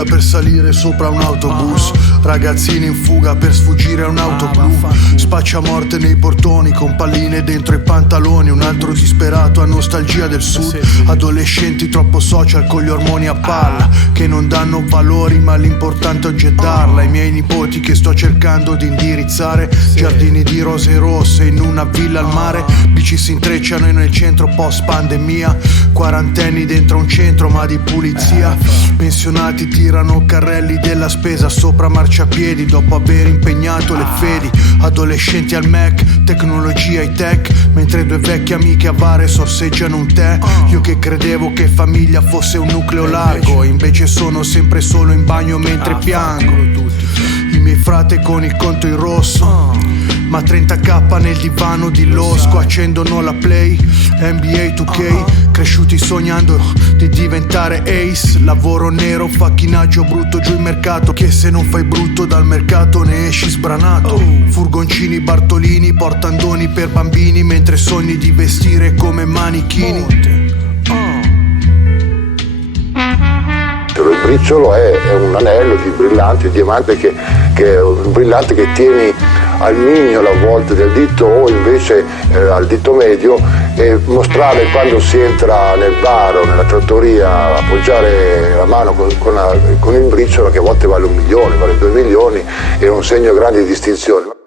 fila per salire sopra un autobus, ragazzini in fuga per sfuggire a un'auto blu, spacciamorte nei portoni con palline dentro i pantaloni, un altro disperato a nostalgia del sud, adolescenti troppo social con gli ormoni a palla che non danno valori ma l'importante è gettarla, i miei nipoti che sto cercando di indirizzare, giardini di rose rosse in una villa al mare, bici si intrecciano nel centro post pandemia, quarantenni dentro un centro ma di pulizia, pensionati tirano carrelli della spesa sopra marciapiedi dopo aver impegnato le fedi, adolescenti al Mac, tecnologia high tech, mentre due vecchie amiche avare sorseggiano un tè, io che credevo che famiglia fosse un nucleo largo, invece sono sempre solo in bagno mentre piango, i miei frate con il conto in rosso, ma 30k nel divano di Losco, accendono la play, NBA 2K, cresciuti sognando di diventare ace, lavoro nero, facchinaggio brutto giù il mercato, che se non fai brutto dal mercato ne esci sbranato, furgoncini Bartolini, portandoni per bambini, mentre sogni di vestire come manichini. Il briciolo è un anello di brillante, di diamante che è un brillante che tieni al mignolo a volte del dito o invece al dito medio, e mostrare quando si entra nel bar o nella trattoria, appoggiare la mano con il briciolo che a volte vale 1 milione, vale 2 milioni, è un segno grande di distinzione.